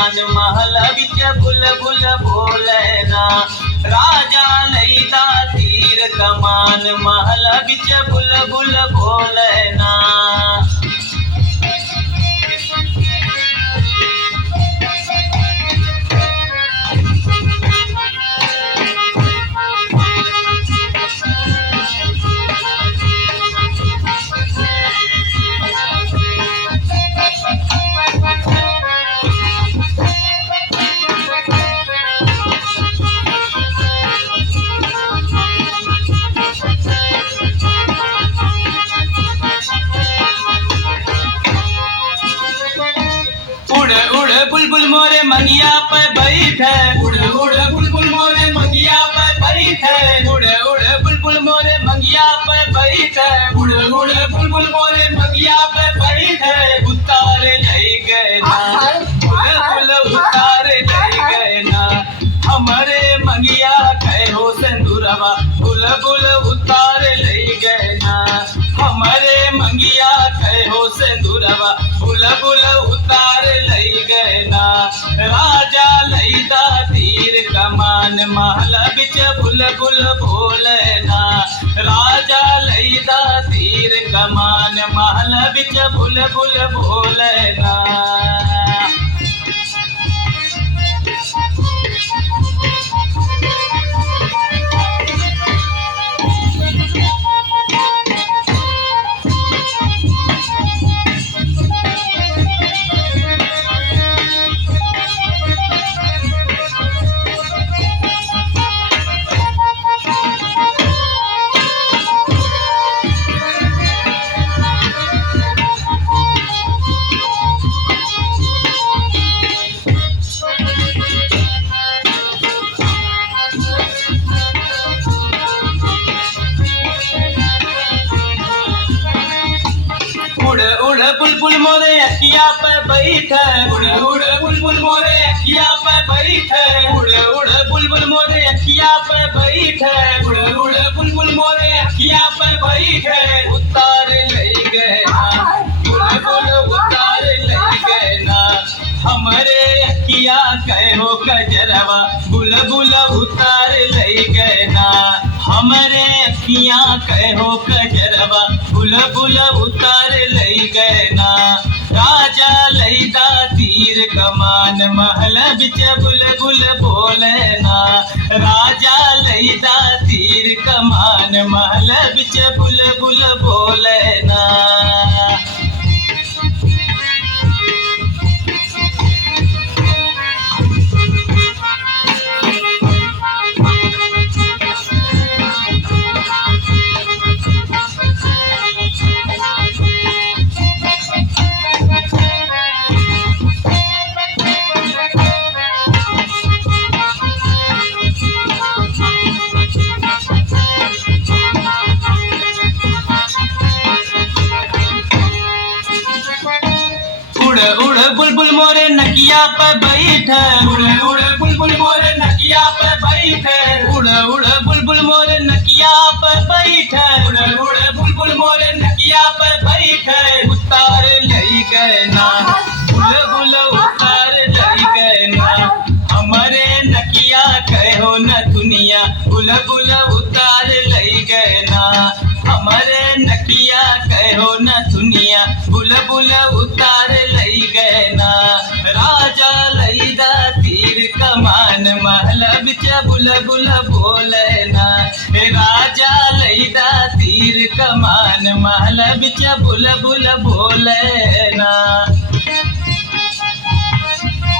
कमान महल बिच बुलबुल बोले ना। राजा लईदा तीर कमान महल बिच बुलबुल बोले ना। उड़ उड़ बुलबुल मोरे मंगिया पे बैठे, उड़ उड़ बुलबुल मोरे मंगिया पे बैठे, उड़ उड़ बुलबुल मोरे मंगिया पे बैठे, उड़ उड़ बुलबुल मोरे मंगिया पे बैठे। उतार ले गए ना बुलबुल उतार ले गए ना। हमारे मंगिया कहो सिंदूरवा बुलबुल उतार ले गए ना। हमारे मंगिया कहो सिंदूरवा बुलबुल उतार ले गए ना। राजा लईदा तीर कमान महल बिच बुलबुल बोले ना। राजा लईदा तीर कमान महल बिच बुलबुल बोले ना। उड़ उड़ बुलबुल मोरे अखिया पे बैठे, उड़ उड़ बुलबुल मोरे अखिया पे बैठे, उड़ उड़ बुलबुल मोरे अखिया पे बैठे, उड़ उड़ बुलबुल मोरे अखिया पे बैठे। उतार ले गए ना बुलबुल उतार ले गए ना। हमारे अखिया कहो कजरवा बुलबुल उतार ले गए ना। हमारे अखियां कहो कजरवा बुलबुल उतार ले गए ना। राजा लईदा तीर कमान महल बिच बुलबुल बोले ना। राजा लईदा तीर कमान महल बिच बुलबुल बोले ना। उड़ उड़ बुलबुल मोरे नकिया पे बैठे, उड़ उड़ बुलबुल मोरे नकिया पे बैठे, उड़ उड़ बुलबुल मोरे नकिया पे बैठे, उड़ उड़ बुलबुल मोरे नकिया पे बैठे। उतार ले गए ना बुलबुल उतार ले गए ना। हमारे नकिया कहो न दुनिया बुलबुल उतार ले गए ना। हमारे नकिया कहो न दुनिया बुलबुल उतार ले गए ना। राजा लईदा तीर कमान महल बिच बुलबुल बोले ना। राजा लईदा तीर कमान महल बिच बुलबुल बोले ना।